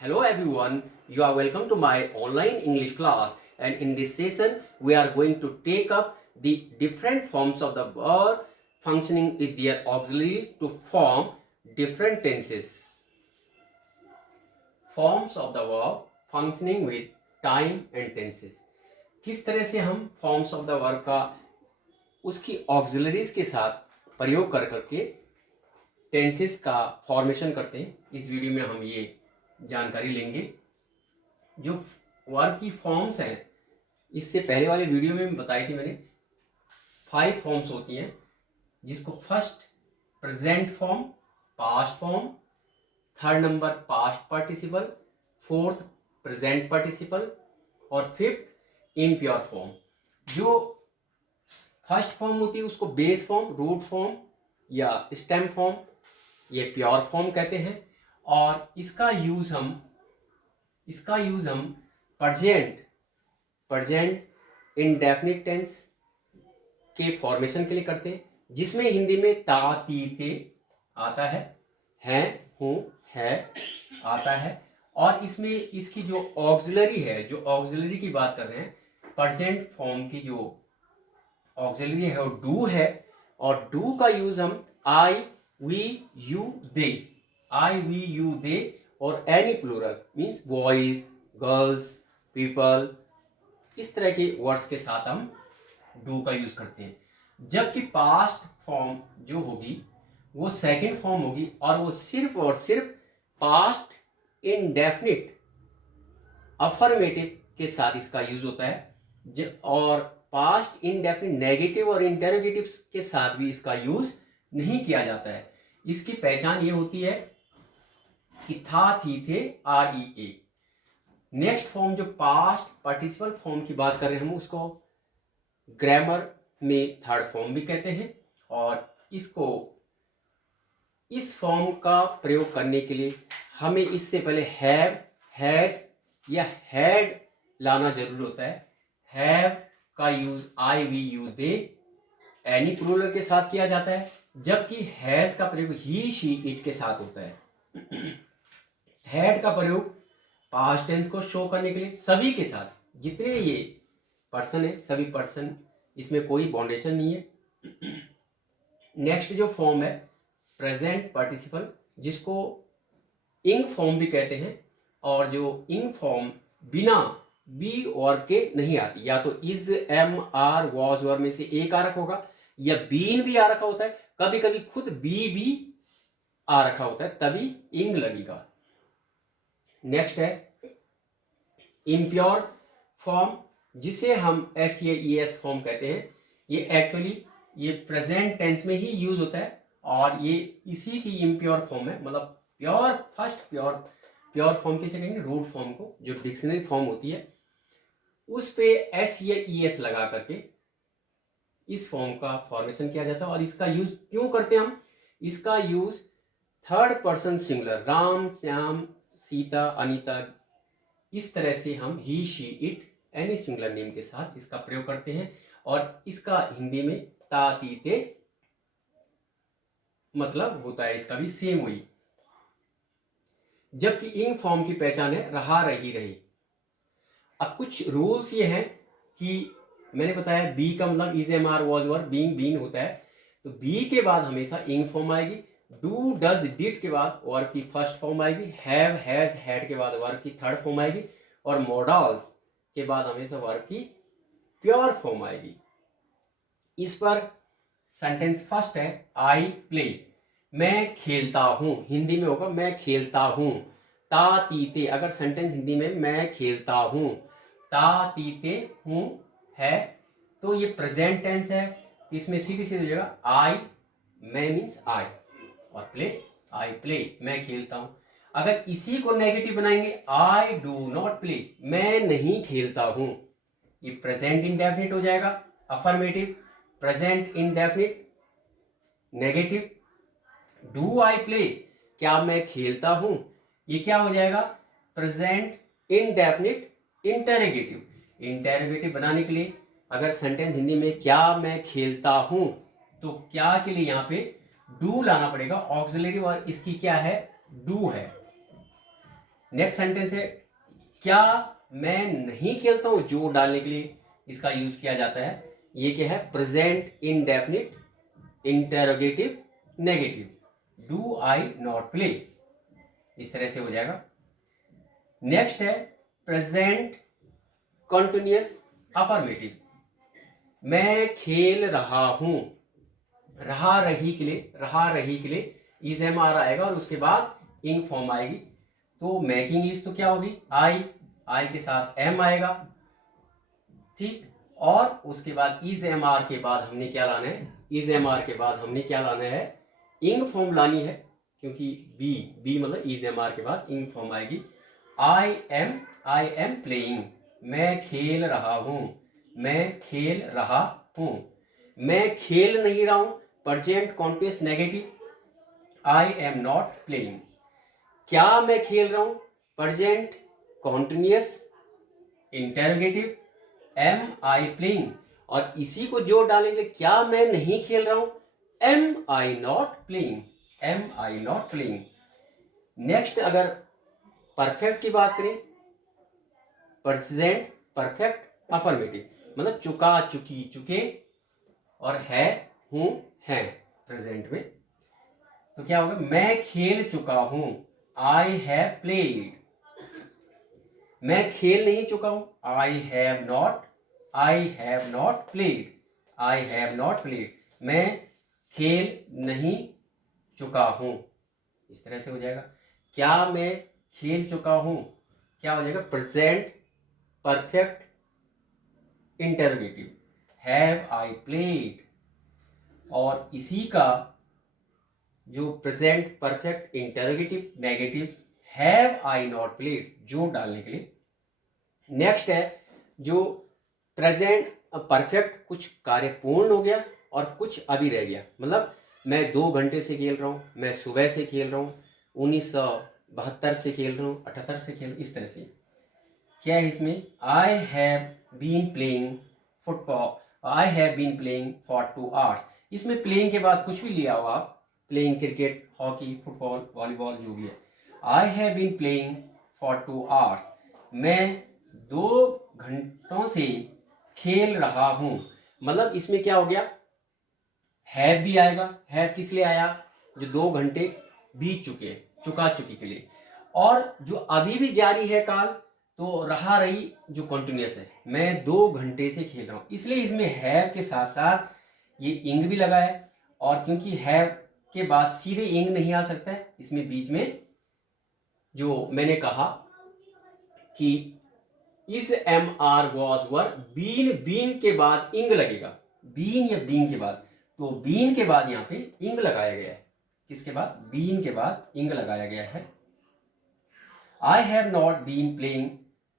Hello everyone, you are welcome to my online English class, and in this session we are going to take up the different forms of the verb functioning with their auxiliaries to form different tenses. Forms of the verb functioning with time and tenses. किस तरह से हम forms of the verb का उसकी auxiliaries के साथ प्रयोग कर करके टेंसेस का फॉर्मेशन करते हैं, इस वीडियो में हम ये जानकारी लेंगे। जो वर्ब की फॉर्म्स हैं, इससे पहले वाले वीडियो में बताई थी मैंने 5 फॉर्म्स होती हैं, जिसको first present form, past form, third number past participle, fourth present participle और फिफ्थ इम्प्योर फॉर्म। जो फर्स्ट फॉर्म होती है उसको बेस फॉर्म, रूट फॉर्म या स्टेम फॉर्म, ये प्योर फॉर्म कहते हैं। और इसका यूज हम प्रेजेंट इंडेफिनिट टेंस के फॉर्मेशन के लिए करते हैं, जिसमें हिंदी में ता, ती, ते आता है, हैं, हूं, है आता है। और इसमें इसकी जो ऑक्सिलरी है, जो ऑक्सिलरी की बात कर रहे हैं, प्रेजेंट फॉर्म की जो ऑक्सिलरी है वो डू है, और डू का यूज हम आई, वी, यू, दे और any plural means boys, girls, people, इस तरह के वर्ड्स के साथ हम डू का यूज करते हैं। जबकि पास्ट फॉर्म जो होगी वो सेकंड फॉर्म होगी, और वो सिर्फ और सिर्फ पास्ट इंडेफिनिट अफर्मेटिव के साथ इसका यूज होता है, और पास्ट इंडेफिनिट नेगेटिव और इंटेरोगेटिव के साथ भी इसका यूज नहीं किया जाता है। इसकी पहचान ये होती है कि था, थी, थे, आर, ई, ए। नेक्स्ट फॉर्म जो पास्ट पार्टिसिपल फॉर्म की बात कर रहे हैं हम, उसको ग्रामर में थर्ड फॉर्म भी कहते हैं। और इस फॉर्म का प्रयोग करने के लिए हमें इससे पहले हैव, हैज या हैड लाना जरूर होता है। हैव का use I, we, you, they, any plural के साथ किया जाता है, जबकि हैज का प्रयोग ही, शी, इट के साथ होता है। हैड का प्रयोग पास्ट टेंस को शो करने के लिए सभी के साथ, जितने ये पर्सन है सभी पर्सन, इसमें कोई बाउंडेशन नहीं है। नेक्स्ट जो फॉर्म है प्रेजेंट पार्टिसिपल, जिसको इंग फॉर्म भी कहते हैं, और जो इंग फॉर्म बिना बी और के नहीं आती, या तो इज, एम, आर, वॉज, वर में से एक आ रखा होगा, या बीन भी आ रखा होता है, कभी कभी खुद बी भी आ रखा होता है, तभी इंग लगेगा। नेक्स्ट है इम्प्योर फॉर्म, जिसे हम S A E S form कहते हैं। ये एक्चुअली ये प्रेजेंट टेंस में ही यूज होता है, और ये इसी की इम्प्योर फॉर्म है। मतलब प्योर फॉर्म किसे कहेंगे? रूट फॉर्म को, जो डिक्शनरी फॉर्म होती है उस पे एस या ई एस लगा करके इस फॉर्म का फॉर्मेशन किया जाता है। और इसका यूज क्यों करते हैं हम? इसका use third person singular, Ram, Shyam, Sita, Anita, इस तरह से हम he, she, it, any singular name के साथ इसका प्रयोग करते हैं। और इसका हिंदी में ता, ती, ते मतलब होता है, इसका भी सेम वही। जबकि इंग फॉर्म की पहचान है रहा, रही, रही। अब कुछ रूल्स ये हैं कि मैंने बताया बी का मतलब is, am, are, was, were, being, been होता है, तो बी के बाद हमेशा इंग फॉर्म आएगी। डू, डज, डिड के बाद वर्ब की फर्स्ट फॉर्म आएगी। हैव, हैज, हैड के बाद वर्ब की थर्ड फॉर्म आएगी। और मॉडल्स के बाद हमेशा वर्ब की प्योर फॉर्म आएगी। इस पर सेंटेंस फर्स्ट है आई प्ले, मैं खेलता हूं, हिंदी में होगा मैं खेलता हूं। ता, ती, ते, अगर सेंटेंस हिंदी में मैं खेलता हूं, ता, ती, ते, हूं है, तो ये प्रेजेंट टेंस है, इसमें सीधी सीधी हो जाएगा आई, मैं मीन्स आई, और प्ले, आई प्ले, मैं खेलता हूं। अगर इसी को नेगेटिव बनाएंगे, आई डू नॉट प्ले, मैं नहीं खेलता हूं, ये प्रेजेंट इंडेफिनिट हो जाएगा। Affirmative present indefinite negative, do I play, क्या मैं खेलता हूं, ये क्या हो जाएगा? Present indefinite interrogative. इंटेरोगेटिव बनाने के लिए अगर सेंटेंस हिंदी में क्या मैं खेलता हूं, तो क्या के लिए यहां पे डू लाना पड़ेगा ऑक्सिलरी, और इसकी क्या है? डू है। नेक्स्ट सेंटेंस है क्या मैं नहीं खेलता हूं, जो डालने के लिए इसका यूज किया जाता है। ये क्या है, present indefinite interrogative negative, do I not play, इस तरह से हो जाएगा। नेक्स्ट है प्रेजेंट कॉन्टिन्यूअस अफर्मेटिव, मैं खेल रहा हूं, रहा रही के लिए इज एम आर आएगा और उसके बाद इंग फॉर्म आएगी। तो मैक इंग्लिश तो क्या होगी, आई के साथ एम आएगा, ठीक। और उसके बाद इज एम आर के बाद हमने क्या लाना है, इज एम आर के बाद हमने क्या लाना है, इंग फॉर्म लानी है, क्योंकि बी मतलब इज एम आर के बाद इंग फॉर्म आएगी। आई एम प्लेइंग, मैं खेल रहा हूं, मैं खेल रहा हूं। मैं खेल नहीं रहा हूं, present continuous negative, I am not playing. क्या मैं खेल रहा हूं, present continuous interrogative, am I playing. और इसी को जोड़ डालेंगे, क्या मैं नहीं खेल रहा हूं, am I not playing, am I not playing. Next अगर परफेक्ट की बात करें, प्रेजेंट परफेक्ट अफर्मेटिव, मतलब चुका चुकी चुके और है हूं हैं प्रेजेंट में। तो क्या होगा, मैं खेल चुका हूं, आई हैव प्लेड। मैं खेल नहीं चुका हूं, आई have not played, I have not played. मैं खेल नहीं चुका हूं, इस तरह से हो जाएगा। क्या मैं खेल चुका हूं, क्या हो जाएगा, present perfect interrogative, have I played. और इसी का जो present perfect interrogative negative, have I not played, जो डालने के लिए। नेक्स्ट है जो प्रेजेंट परफेक्ट, कुछ कार्य पूर्ण हो गया और कुछ अभी रह गया, मतलब मैं 2 घंटे से खेल रहा हूँ, मैं सुबह से खेल रहा हूँ, 1972 से खेल रहा हूँ, 78 से खेल, इस तरह से। क्या है इसमें, I have been playing football, I have been playing for 2 hours। इसमें प्लेइंग के बाद कुछ भी लिया हो आप, playing cricket, hockey, football, volleyball, जो भी है। I have been playing for 2 hours, मैं 2 घंटों से खेल रहा हूं। मतलब इसमें क्या हो गया, हैव भी आएगा, हैव किस लिए आया, जो 2 घंटे बीत चुके, चुका चुकी के लिए। और जो अभी भी जारी है काल, तो रहा रही जो कंटिन्यूअस है, मैं 2 घंटे से खेल रहा हूं, इसलिए इसमें हैव के साथ साथ ये इंग भी लगा है। और क्योंकि हैव के बाद सीधे इंग नहीं आ सकता है, इसमें बीच में जो मैंने कहा कि is am are was were, been के बाद इंग लगेगा, बीन या बीन के बाद, तो बीन के बाद यहां पे इंग लगाया गया है। किसके बाद, बीन के बाद इंग लगाया गया है। I have not been playing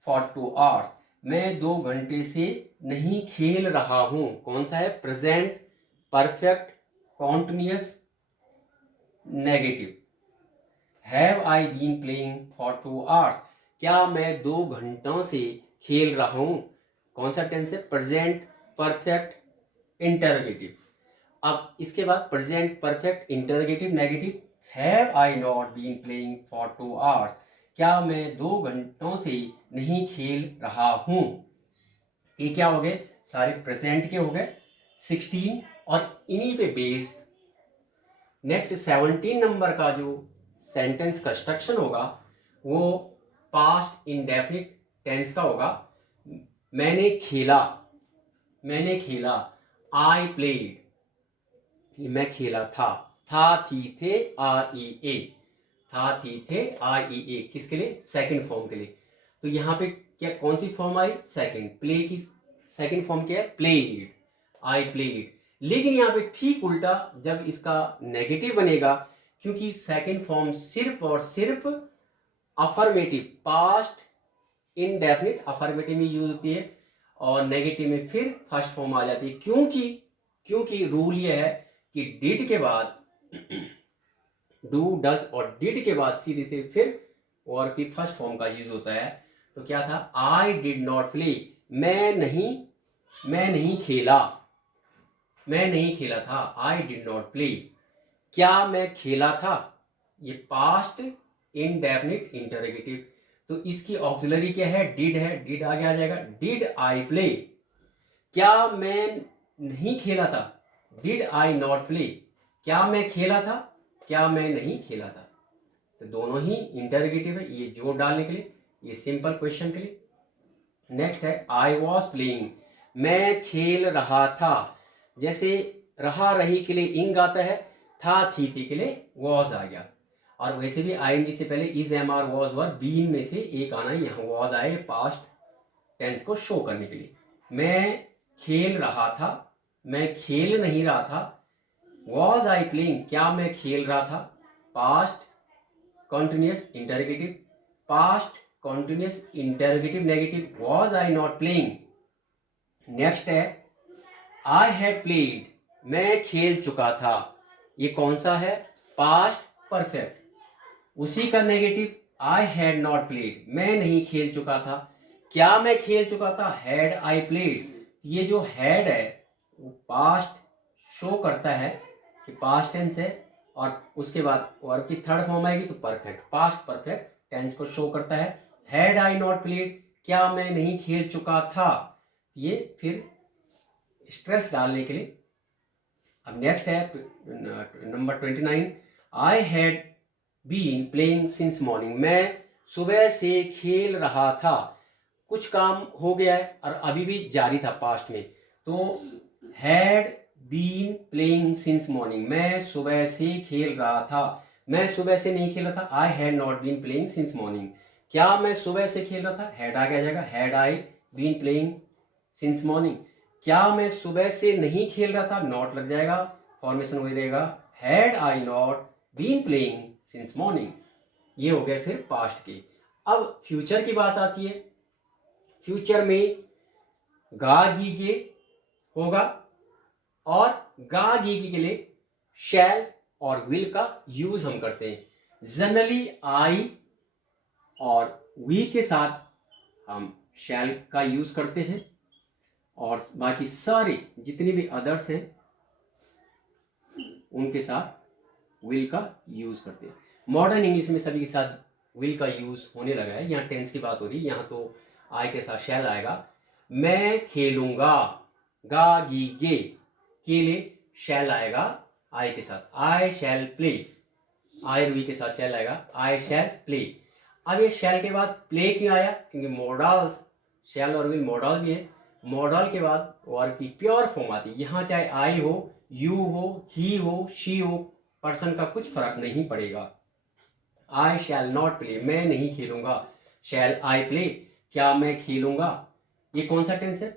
for 2 hours, मैं 2 घंटे से नहीं खेल रहा हूं। कौन सा है, present perfect continuous negative, have I been playing for 2 hours, क्या मैं 2 घंटों से खेल रहा हूं। कौन सा टेंस है, प्रेजेंट परफेक्ट इंटरोगेटिव। अब इसके बाद present perfect interrogative negative, have I not been playing for 2 hours, क्या मैं 2 घंटों से नहीं खेल रहा हूं। ये क्या हो गए, सारे प्रेजेंट के हो गए 16, और इन्हीं पे बेस्ड नेक्स्ट 17 नंबर का जो सेंटेंस कंस्ट्रक्शन होगा वो पास्ट इंडेफिनिट टेंस का होगा। मैंने खेला, आई प्लेड, मैं खेला था थी थे आर ई ए, था थी थे आर ई ए, किसके लिए, सेकंड फॉर्म के लिए। तो यहाँ पे क्या, कौन सी फॉर्म आई, सेकंड, प्ले की सेकंड फॉर्म क्या है, प्लेड, आई प्लेड। लेकिन यहाँ पे ठीक उल्टा जब इसका नेगेटिव बनेगा, क्योंकि सेकंड फॉर्म सिर्फ और सिर्फ अफर्मेटिव पास्ट इनडेफिनिट अफर्मेटिव में यूज होती है, और नेगेटिव में फिर फर्स्ट फॉर्म आ जाती है। क्योंकि रूल ये है कि डिड के बाद डू, डज और डिड के बाद सीधे से फिर और की फर्स्ट फॉर्म का यूज होता है। तो क्या था, आई डिड नॉट प्ले, मैं नहीं खेला था, आई डिड नॉट प्ले। क्या मैं खेला था, ये पास्ट इनडेफिनिट इंटरोगेटिव, तो इसकी ऑक्सिलरी क्या है, डिड है, डिड आगे आ जाएगा। डिड आई प्ले, क्या मैं नहीं खेला था, डिड आई नॉट प्ले, क्या मैं खेला था, क्या मैं नहीं खेला था। तो दोनों ही इंटरोगेटिव है, ये जोड़ डालने के लिए, ये सिंपल क्वेश्चन के लिए। नेक्स्ट है आई वॉज प्लेइंग, मैं खेल रहा था। जैसे रहा रही के लिए इंग आता है, था थी के लिए वॉज आ गया। और वैसे भी आईएनजी से पहले is, am, are, was, were, been में से एक आना है, यहाँ वॉज आए पास्ट टेंस को शो करने के लिए। मैं खेल रहा था, मैं खेल नहीं रहा था। वॉज आई प्लेइंग, क्या मैं खेल रहा था, past continuous interrogative, past continuous interrogative negative, was I not playing. Next है आई हैड प्लेड, मैं खेल चुका था। ये कौन सा है, पास्ट परफेक्ट। उसी का negative I had not played, मैं नहीं खेल चुका था। क्या मैं खेल चुका था, हैड आई प्लेड। ये जो हैड है वो पास्ट शो करता है कि पास्ट टेंस है, और उसके बाद वर्ब की थर्ड फॉर्म आएगी तो परफेक्ट, पास्ट परफेक्ट टेंस को शो करता है। हैड आई नॉट प्लेड, क्या मैं नहीं खेल चुका था, ये फिर स्ट्रेस डालने के लिए। अब नेक्स्ट है number 29, I had been playing since morning, मैं सुबह से खेल रहा था। कुछ काम हो गया है और अभी भी जारी था पास्ट में, तो had been playing since morning, मैं सुबह से खेल रहा था। मैं सुबह से नहीं खेला था, I had not been playing since morning. क्या मैं सुबह से खेल रहा था, हैड आगे आ जाएगा, had I been playing since morning. क्या मैं सुबह से नहीं खेल रहा था, नॉट लग जाएगा, फॉर्मेशन वही रहेगा, had I not been playing since morning. ये हो गए फिर पास्ट के। अब फ्यूचर की बात आती है। फ्यूचर में गा गीगे होगा, और गा गीगे के लिए शैल और विल का यूज हम करते हैं। जनरली आई और वी के साथ हम शैल का यूज करते हैं, और बाकी सारे जितने भी अदर्स हैं उनके साथ विल का यूज करते हैं। मॉडर्न इंग्लिश में सभी के साथ विल का यूज होने लगा है। यहाँ टेंस की बात हो रही है, यहाँ तो आई के साथ शैल आएगा। मैं खेलूंगा, गा गी गे के लिए शैल आएगा आई के साथ, आई शैल प्ले। आई और वी के साथ शैल आएगा, आई शैल प्ले। अब ये शैल के बाद प्ले क्यों आया, क्योंकि मॉडल, शैल और विल मॉडल भी है। मॉडल के बाद वर्ब की प्योर फॉर्म आती है। यहाँ चाहे आई हो, यू हो, ही हो, शी हो, पर्सन का कुछ फर्क नहीं पड़ेगा। आई शैल नॉट प्ले, मैं नहीं खेलूंगा। शैल आई प्ले, क्या मैं खेलूंगा। ये कौन सा टेंस है,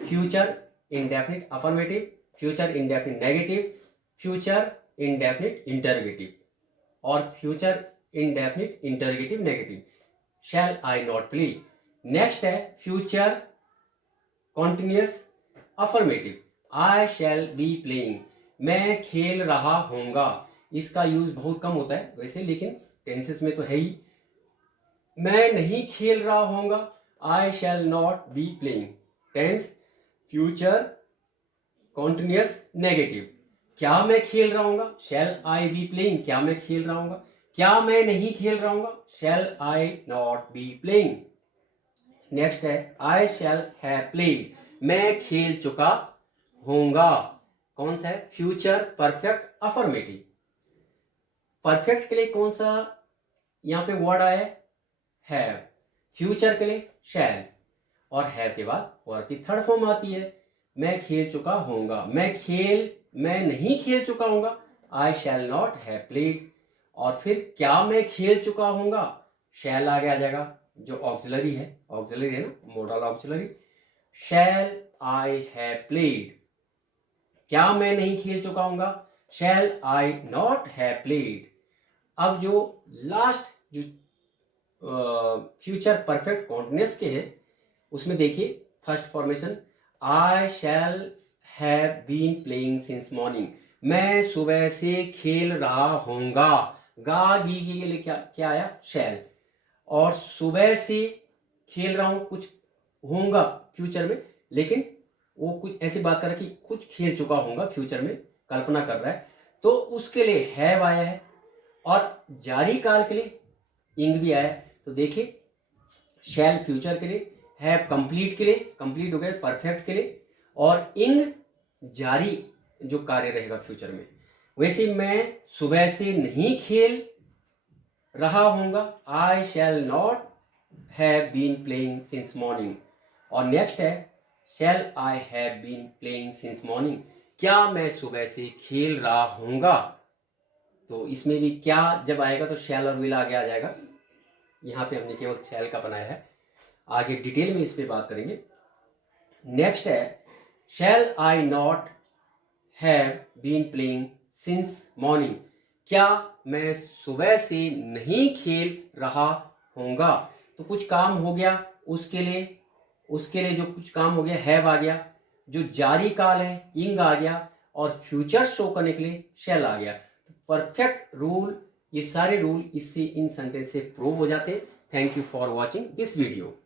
future indefinite affirmative, future indefinite negative, future indefinite interrogative, और future indefinite interrogative negative. Shall I not play. Next है future continuous affirmative, I shall be playing, मैं खेल रहा होऊंगा। इसका यूज बहुत कम होता है वैसे, लेकिन टेंसेस में तो है ही। मैं नहीं खेल रहा होऊंगा, I shall not be playing. Tense future continuous negative, क्या मैं खेल रहा हूँगा, शैल आई बी प्लेइंग, क्या मैं खेल रहा हूँगा। क्या मैं नहीं खेल रहा हूँगा, शैल I not be playing. Next है आई शैल हैव प्लेड, मैं खेल चुका होऊंगा। कौन सा है, फ्यूचर परफेक्ट अफर्मेटिव। परफेक्ट के लिए कौन सा यहाँ पे वर्ड आया है, हैव। फ्यूचर के लिए शैल, और हैव के बाद वर्ब की थर्ड फॉर्म आती है, मैं खेल चुका होऊंगा। मैं नहीं खेल चुका होऊंगा, I shall not have played. और फिर क्या मैं खेल चुका होऊंगा, शैल आगे आ जाएगा, जो ऑक्सिलरी है ना, modal auxiliary. Shall I have played, क्या मैं नहीं खेल चुका होऊंगा, shall I not have played. अब जो लास्ट जो फ्यूचर परफेक्ट कॉन्टिन्यूस के है, उसमें देखिए first formation, I shall have been playing since morning, मैं सुबह से खेल रहा होऊंगा। गा गी के लिए क्या आया, शैल। और सुबह से खेल रहा हूं, कुछ होऊंगा फ्यूचर में, लेकिन वो कुछ ऐसी बात कर रहा है कि कुछ खेल चुका होऊंगा फ्यूचर में, कल्पना कर रहा है, तो उसके लिए हैव आया है। और जारी काल के लिए इंग भी आया है। तो देखिए शैल फ्यूचर के लिए, हैव कंप्लीट के लिए, कंप्लीट हो गया परफेक्ट के लिए, और ing जारी जो कार्य रहेगा फ्यूचर में। वैसे मैं सुबह से नहीं खेल रहा होऊंगा, I shall not have been playing since morning. और नेक्स्ट है shall I have been playing since morning, क्या मैं सुबह से खेल रहा होऊंगा। तो इसमें भी क्या जब आएगा तो शैल और विल आगे आ जाएगा। यहाँ पे हमने केवल शैल का बनाया है, आगे डिटेल में इस पे बात करेंगे। नेक्स्ट है shall I not have been playing since morning, क्या मैं सुबह से नहीं खेल रहा होऊंगा। तो कुछ काम हो गया, उसके लिए जो कुछ काम हो गया हैव आ गया, जो जारी काल है इंग आ गया, और फ्यूचर शो करने के लिए शैल आ गया। तो परफेक्ट रूल, ये सारे रूल इससे इन सेंटेंस से प्रूव हो जाते। Thank you for watching this video.